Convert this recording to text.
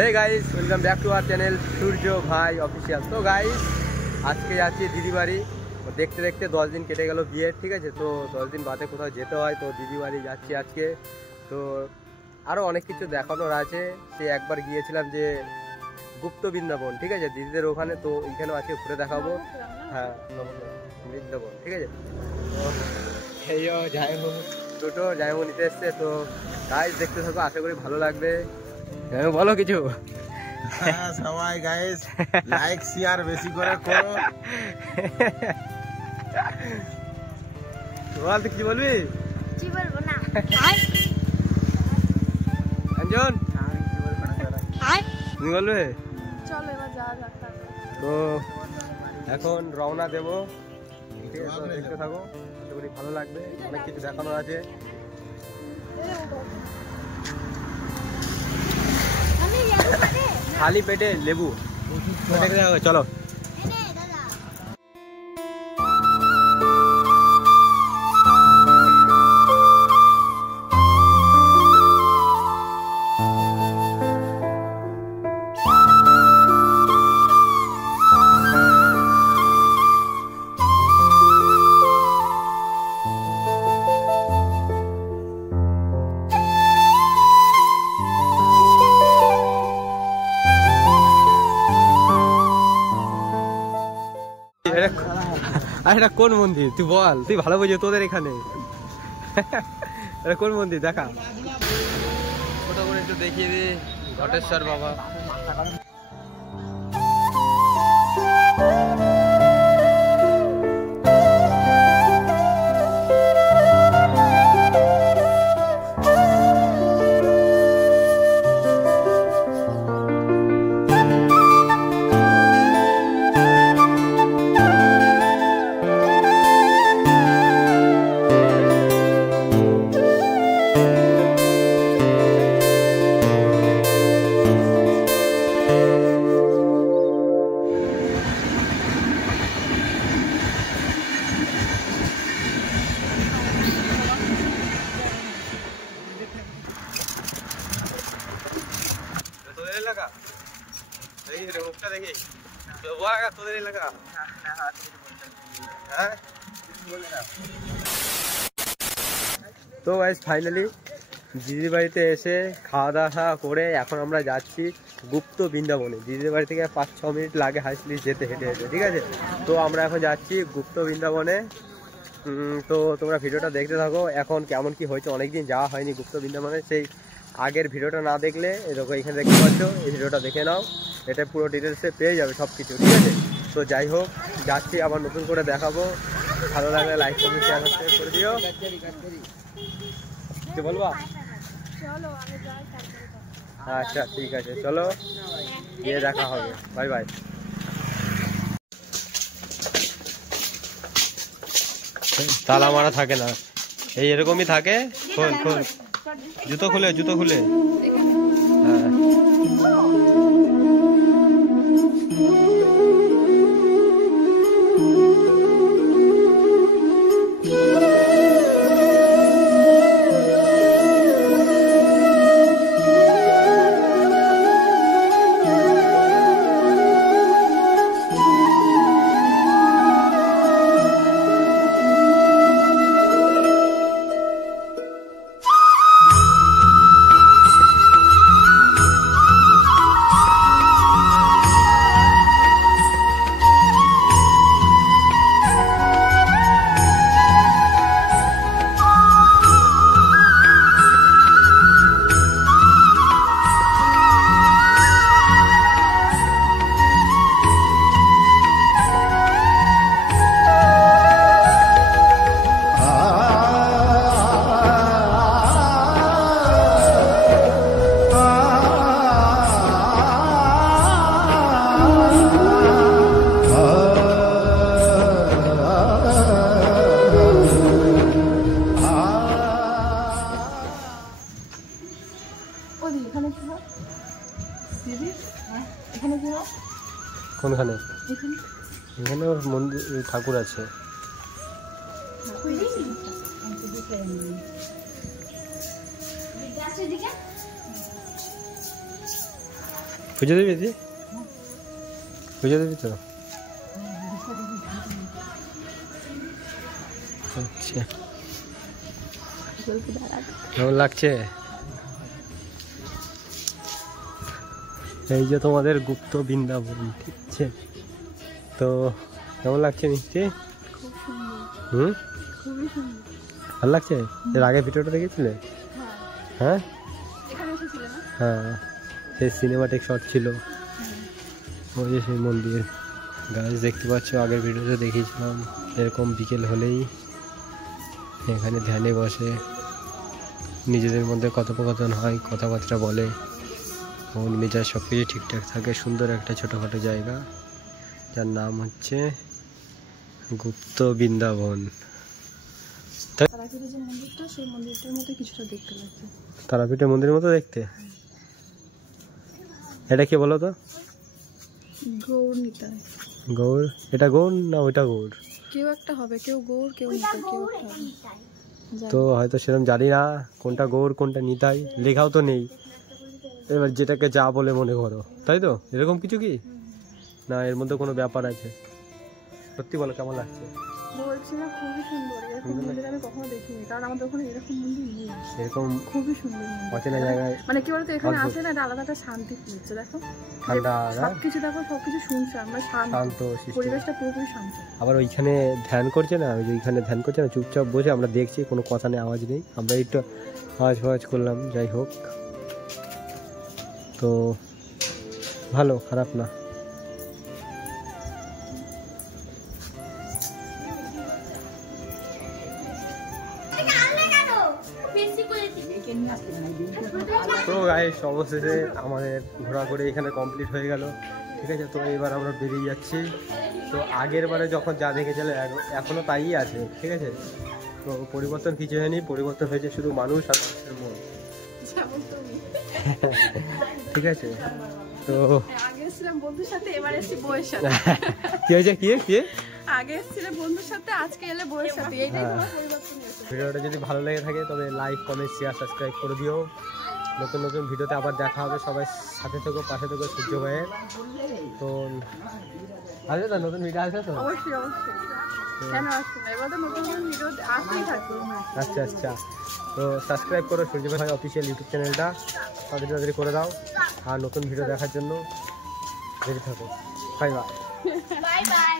Hey guys welcome back to our channel Surya Bhai official. तो guys আজকে যাচ্ছি দিদি বাড়ি। দেখতে দেখতে 10 দিন কেটে গেল বিয়ের, ঠিক আছে। তো 10 দিন বাদে কোথাও যেতে হয়, তো দিদি বাড়ি যাচ্ছি আজকে। তো আরও অনেক কিছু দেখানোর আছে। সে একবার গিয়েছিলাম যে গুপ্ত বৃন্দাবন, ঠিক আছে, দিদিদের ওখানে। তো এইখানেও আজকে ঘুরে দেখাবো। হ্যাঁ বৃন্দাবন, ঠিক আছে। তো এই জায়গা টোটো জায়গা নিতে এসছে। তো গাইস দেখতে থাকো, আশা করি ভালো লাগবে। বলো কিছু। সবাই গাইস লাইক শেয়ার বেশি করে করো। বল কি বলবি? কি বলবো না অঞ্জন, তুমি বলবে? চলো এবার যাওয়া যাক। তো এখন রওনা দেবো, ঠিক আছে। দেখতে থাকো, আশা করি ভালো লাগবে। অনেক কিছু দেখানোর আছে। খালি পেটে লেবু, চলো। এটা কোন মন্দির তুই বল? তুই ভালো বুঝো তোদের এখানে। এটা কোন মন্দির দেখা, ছোট করে একটু দেখিয়ে দি। ঘটেশ্বর বাবা। তো গাইস ফাইনালি দিদির বাড়িতে এসে খাওয়া দাওয়া করে এখন আমরা যাচ্ছি গুপ্ত বৃন্দাবনে। দিদির বাড়ি থেকে 5-6 মিনিট লাগে হাইস্টলি যেতে, হেঁটে হেঁটে, ঠিক আছে। তো আমরা এখন যাচ্ছি গুপ্ত বৃন্দাবনে। তো তোমরা ভিডিওটা দেখতে থাকো। এখন কেমন কি হয়েছে, অনেকদিন যাওয়া হয়নি গুপ্ত বৃন্দাবনে। সেই আগের ভিডিওটা না দেখলে এরকম এখানে দেখতে পাচ্ছ, এই ভিডিওটা দেখে নাও। এটা পুরো ডিটেলসে পেয়ে যাবে সব কিছু, ঠিক আছে। তো যাই হোক, যাচ্ছি, আবার নতুন করে দেখাবো। ভালো লাগলে লাইক কমেন্ট শেয়ার করে দিও। কি বলবা? আচ্ছা ঠিক আছে, চলো গিয়ে দেখা হবে। Bye bye. তালা মারা থাকে না, এই এরকমই থাকে। খোল খোল, জুতো খুলে, জুতো খুলে। হ্যাঁ কোনখানে? এখানে মন্দির ঠাকুর আছে। পুজো দিবি তুই? পুজো দিবি তো? আচ্ছা, কেমন লাগছে? এই যে তোমাদের গুপ্ত বৃন্দাবন, ঠিক আছে? তো কেমন লাগছে মিষ্টি? হুম, ভালো লাগছে? এর আগে ভিডিওটা দেখেছিলে? হ্যাঁ হ্যাঁ, সেই সিনেমাটিক শট ছিল। ওই যে সেই মন্দির গাছ দেখতে পাচ্ছ, আগের ভিডিওতে দেখিয়েছিলাম। এরকম বিকেল হলেই এখানে ধ্যানে বসে, নিজেদের মধ্যে কথোপকথন হয়, কথাবার্তা বলে, মন মেজাজ সব কিছু ঠিকঠাক থাকে। সুন্দর একটা ছোটোখাটো জায়গা, যার নাম হচ্ছে গুপ্ত বৃন্দাবন। তারাপীঠের যে মন্দিরটা, সেই মন্দিরটার মতো কিছুটা দেখতে লাগছে। তারাপীঠের মন্দিরের মতো দেখতে? এটা কি বলো তো? গৌর নিতাই। গৌর? এটা গৌর না ওইটা গৌর? কেউ একটা হবে, কেউ গৌর কেউ নিতাই, কেউ একটা হবে। তো হয়তো সেরকম জানি না কোনটা গৌর কোনটা নিতাই, লেখাও তো নেই। এবার যেটাকে যা বলে মনে করো, তাই তো? এরকম কিছু কি না, এর মধ্যে কোনো ব্যাপার আছে? সত্যি বলো, কেমন লাগছে? বলছি না, খুবই সুন্দর। এরকম মন্দির আমি কখনো দেখিনি, কারণ আমাদের ওখানে এরকম মন্দির নেই। এরকম খুবই সুন্দর মন্দির। অচেনা জায়গায় মানে কি বলতো, এখানে আসে না, এটা আলাদা একটা শান্তি ফিরছে। দেখো ঠান্ডা, সবকিছু, দেখো সবকিছু শুনশান, মানে শান্ত, পরিবেশটা পুরোপুরি শান্ত। আবার ওইখানে ধ্যান করছে না, ওই যে ওইখানে ধ্যান করছে না, চুপচাপ বসে আমরা দেখছি, কোনো কথা নেই, আওয়াজ নেই। আমরা একটু আওয়াজ ফাওয়াজ করলাম, যাই হোক। তো ভালো, খারাপ না। তো গাইস, অবশেষে আমাদের ঘোরাঘুরি এখানে কমপ্লিট হয়ে গেল, ঠিক আছে? তো এবার আমরা বেরিয়ে যাচ্ছি। তো আগের বারে যখন যা দেখেছিল এখনও তাই আছে, ঠিক আছে? তো পরিবর্তন কিছু হয়নি, পরিবর্তন হয়েছে শুধু মানুষ আর মানুষের মন, ঠিক আছে? তো আগে এসেছিলাম বন্ধুর সাথে, এবার এসেছি বউয়ের সাথে। কি হয়েছে? কি আগে এসেছিলাম বন্ধুর সাথে, আজকে এলে বউয়ের সাথে। এইটাই তোমার পরিবর্তন হয়েছে। ভিডিওটা যদি ভালো লেগে থাকে তবে লাইক, কমেন্ট, শেয়ার, সাবস্ক্রাইব করে দিও। নতুন নতুন ভিডিওতে আবার দেখা হবে। সবাই সাথে থেকো, পাশে থেকো সূর্য ভাইয়ের। তো আসবে তো নতুন ভিডিও, আসবে তো? অবশ্যই অবশ্যই, কেন আসছে না? এবার তো নতুন নতুন ভিডিও আসতেই থাকবে। আচ্ছা আচ্ছা, তো সাবস্ক্রাইব করো সূর্য ভাই অফিসিয়াল ইউটিউব চ্যানেলটা, তাড়াতাড়ি করে দাও। আর নতুন ভিডিও দেখার জন্য রেডি থাকো। Bye bye.